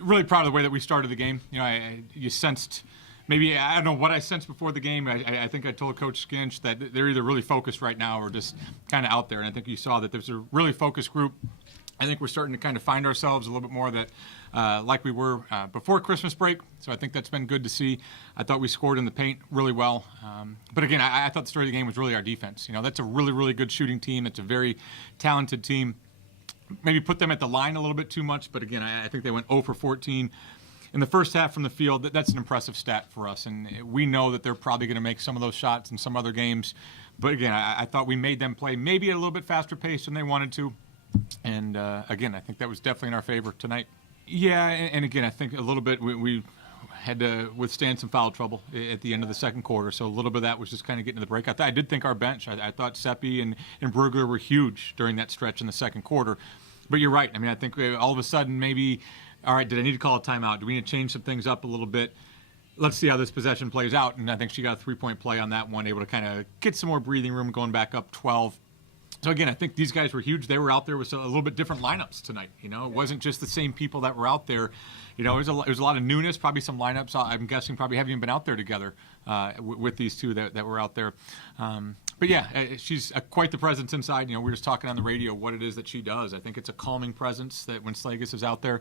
Really proud of the way that we started the game. You sensed, maybe, I don't know what I sensed before the game. I think I told Coach Skinch that they're either really focused right now or just kind of out there. And I think you saw that there's a really focused group. I think we're starting to kind of find ourselves a little bit more that like we were before Christmas break. So I think that's been good to see. I thought we scored in the paint really well. But again, I thought the story of the game was really our defense. That's a really, really good shooting team. It's a very talented team. Maybe put them at the line a little bit too much. But again, I think they went 0 for 14 in the first half from the field. That's an impressive stat for us. And we know that they're probably going to make some of those shots in some other games. But again, I thought we made them play maybe at a little bit faster pace than they wanted to. And again, I think that was definitely in our favor tonight. Yeah, and again, I think a little bit we had to withstand some foul trouble at the end of the second quarter. So a little bit of that was just kind of getting to the break. I did think our bench, I thought Seppi and Brugler were huge during that stretch in the second quarter. But you're right. I mean, I think all of a sudden maybe, all right, did I need to call a timeout? Do we need to change some things up a little bit? Let's see how this possession plays out. And I think she got a three-point play on that one, able to kind of get some more breathing room going back up 12. So, again, I think these guys were huge. They were out there with a little bit different lineups tonight. It wasn't just the same people that were out there. There was a lot of newness, probably some lineups I'm guessing probably haven't even been out there together with these two that were out there. But, yeah, she's quite the presence inside. We were just talking on the radio what it is that she does. I think it's a calming presence that when Slagus is out there.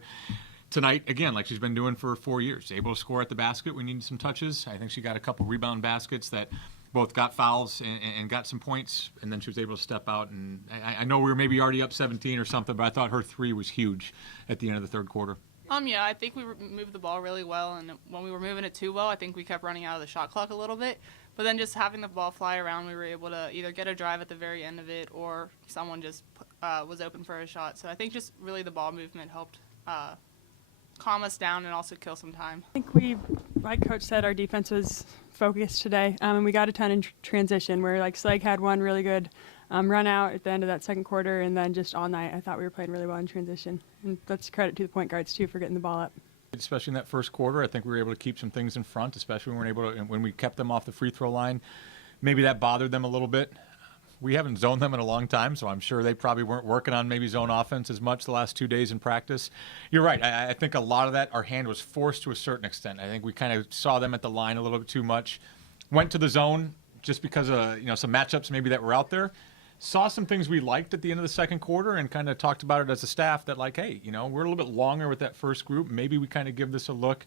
Tonight, again, like she's been doing for 4 years, able to score at the basket. We needed some touches. I think she got a couple rebound baskets that both got fouls and got some points, and then she was able to step out. And I know we were maybe already up 17 or something, but I thought her three was huge at the end of the third quarter. Yeah, I think we moved the ball really well, and when we were moving it too well, I think we kept running out of the shot clock a little bit. But then just having the ball fly around, we were able to either get a drive at the very end of it or someone just was open for a shot. So I think just really the ball movement helped calm us down and also kill some time. I think like Coach said, our defense was focused today, and we got a ton in transition where Slag had one really good run out at the end of that second quarter, and then just all night I thought we were playing really well in transition. And that's credit to the point guards too for getting the ball up. Especially in that first quarter, I think we were able to keep some things in front, especially when we kept them off the free throw line. Maybe that bothered them a little bit. We haven't zoned them in a long time, so I'm sure they probably weren't working on maybe zone offense as much the last 2 days in practice. You're right. I think a lot of that, our hand was forced to a certain extent. I think we kind of saw them at the line a little bit too much. Went to the zone just because of some matchups maybe that were out there. Saw some things we liked at the end of the second quarter and kind of talked about it as a staff that hey, we're a little bit longer with that first group. Maybe we kind of give this a look.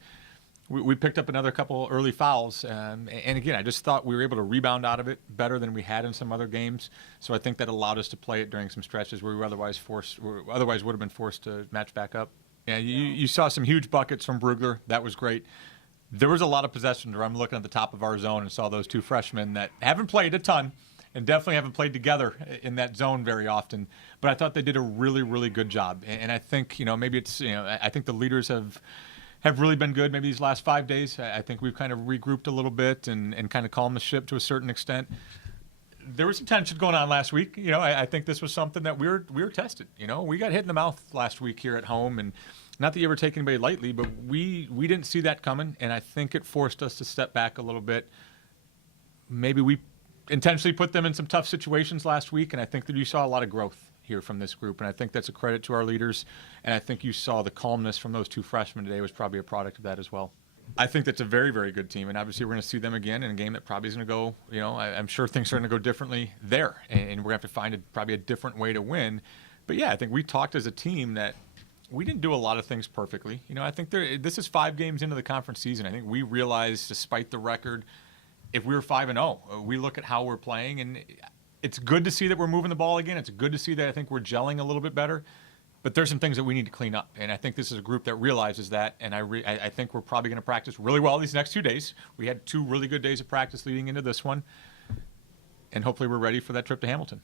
We picked up another couple early fouls. And again, I just thought we were able to rebound out of it better than we had in some other games. So I think that allowed us to play it during some stretches where we otherwise would have been forced to match back up. Yeah, you saw some huge buckets from Brugler. That was great. There was a lot of possessions where I'm looking at the top of our zone and saw those two freshmen that haven't played a ton and definitely haven't played together in that zone very often. But I thought they did a really, really good job. And I think, maybe it's, I think the leaders have really been good maybe these last 5 days. I think we've kind of regrouped a little bit and kind of calmed the ship to a certain extent. There was some tension going on last week. I think this was something that we were tested. We got hit in the mouth last week here at home, and not that you ever take anybody lightly, but we didn't see that coming, and I think it forced us to step back a little bit. Maybe we intentionally put them in some tough situations last week, and I think that you saw a lot of growth here from this group, and I think that's a credit to our leaders, and I think you saw the calmness from those two freshmen today was probably a product of that as well. I think that's a very, very good team, and obviously we're going to see them again in a game that probably is going to go, I'm sure things are going to go differently there, and we're going to have to find probably a different way to win. But yeah, I think we talked as a team that we didn't do a lot of things perfectly. I think this is 5 games into the conference season. I think we realized, despite the record, if we were 5-0, we look at how we're playing, and it's good to see that we're moving the ball again. It's good to see that I think we're gelling a little bit better. But there's some things that we need to clean up, and I think this is a group that realizes that, and I think we're probably going to practice really well these next 2 days. We had 2 really good days of practice leading into this one, and hopefully we're ready for that trip to Hamilton.